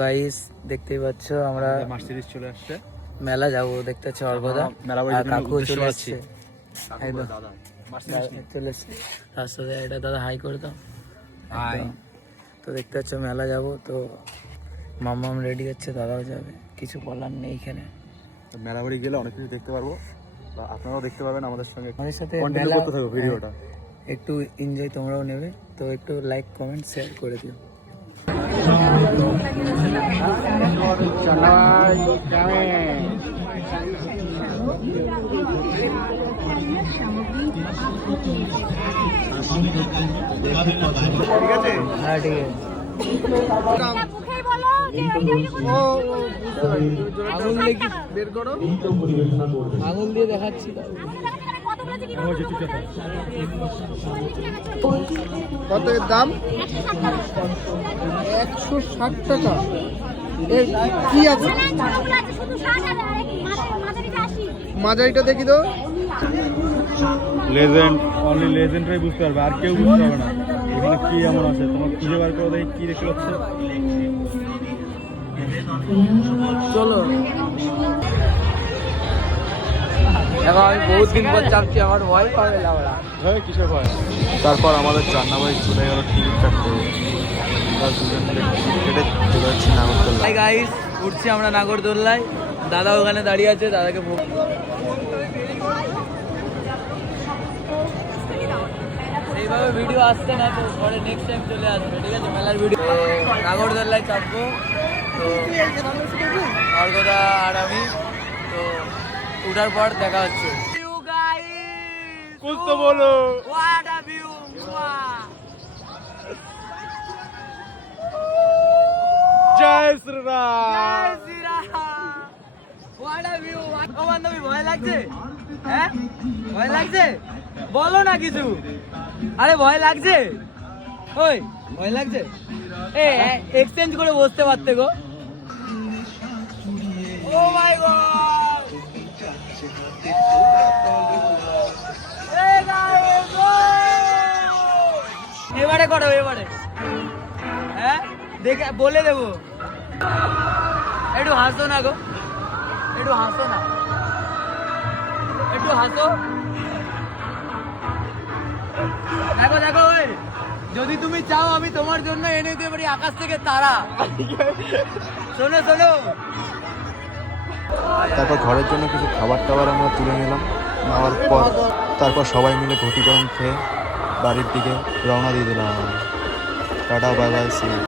Guys দেখতেই পাচ্ছ আমরা মার্সিডিজ চলে আসছে, মেলা যাবো দেখতে পাচ্ছ। অর্ঘদা আর কাকু চলে আসছে, চলে এসছে রাস্তাতে। এটা দাদা হাই করে দাও। একদম। তো দেখতে পাচ্ছ মেলা যাবো, তো মাম্মাম রেডি হচ্ছে, দাদাও যাবে, কিছু বলার নেই। এখানে মেলা বাড়ি গেলে অনেক কিছু দেখতে পারবো, আপনারাও দেখতে পাবেন আমাদের সঙ্গে। আমাদের সাথে কন্টিনিউ করতে থাকো ভিডিওটা, একটু এনজয় তোমরাও নেবে। তো একটু লাইক কমেন্ট শেয়ার করে দিও। ঠিক আছে? হ্যাঁ ঠিক আছে। আঙুল দিয়ে দেখাচ্ছি। কত এর দাম? 160 টাকা। এর কি আছে? মাঝারিটা দেখি তো। লেজেন্ড, অনলি লেজেন্ডরাই বুঝতে পারবে, আর কেউ বুঝতে পারবে না এখানে কি এমন আছে। তোমার খুঁজে বার করে দেখি কি দেখতে পাচ্ছ। চলো, এখন আমি বহুত দিন পর চাপছি, আমার ভয় পাবে না ওরা। হ্যাঁ, কিসের ভয়? তারপর আমাদের চান্নাবাই চলে গেল টিকিট কাটতে। কেটে চলে যাচ্ছি নাগরদোল্লা। হাই গাইস, উঠছি আমরা নাগরদোল্লায়। দাদা ওখানে দাঁড়িয়ে আছে, দাদাকে এইভাবে ভিডিও আসছে না, তো পরে নেক্সট টাইম চলে আসবে, ঠিক আছে? মেলার ভিডিও নাগরদোল্লায় চাপবো। তো অর্ঘদা আর আমি, তো উঠার পর দেখা হচ্ছে। কুছ তো বলো। What a view! Joy Shriram. Joy Shriram! What a view! ও বান্ধবী, ভয় লাগছে? হ্যাঁ, ভয় লাগছে? বলো না কিছু। আরে ভয় লাগছে? ওই ভয় লাগছে? এক্সচেঞ্জ করে বসতে পারতে গো। ও মাই গড! এবারে করো, এবারে। হ্যাঁ, দেখে বলে দেবো। একটু হাসো না গো, একটু হাসো না, একটু হাসো। দেখো দেখো, ওই যদি তুমি চাও আমি তোমার জন্য এনে দিতে পারি আকাশ থেকে তারা। শোনো শোনো। তারপর ঘরের জন্য কিছু খাবার টাবার আমরা তুলে নিলাম। নেওয়ার পর তারপর সবাই মিলে ঘটি গরম খেয়ে বাড়ির দিকে রওনা দিয়ে দিলাম। Tata, bye bye, see you.